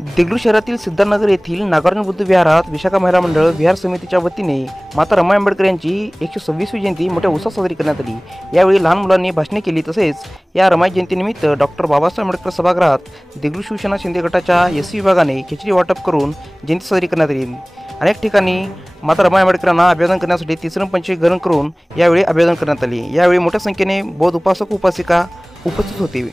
देगलूर शहरातील सिद्धार्थनगर येथील नागार्जुन बुद्ध विहारात विशाखा महिला मंडळ विहार समितीच्या वतीने माता रमाई आंबेडकर यांची 126वी जयंती मोठ्या उत्साहात साजरी करण्यात आली। यावेळी लहान मुलांनी भाषणे केली। तसेच या रमाई जयंतीनिमित्त डॉक्टर बाबासाहेब आंबेडकर सभागृहात देगलूर शिवसेना शिंदे गटाच्या एससी विभागाने खिचडी वाटप करून जयंती साजरी करण्यात आली। अनेक ठिकाणी माता रमाई आंबेडकरांना अभिवादन करण्यासाठी तिसरं पंच ग्रहण करून यावेळी अभिवादन करण्यात आले। यावेळी मोठ्या संख्येने बौद्ध उपासक उपासिका उपस्थित होते।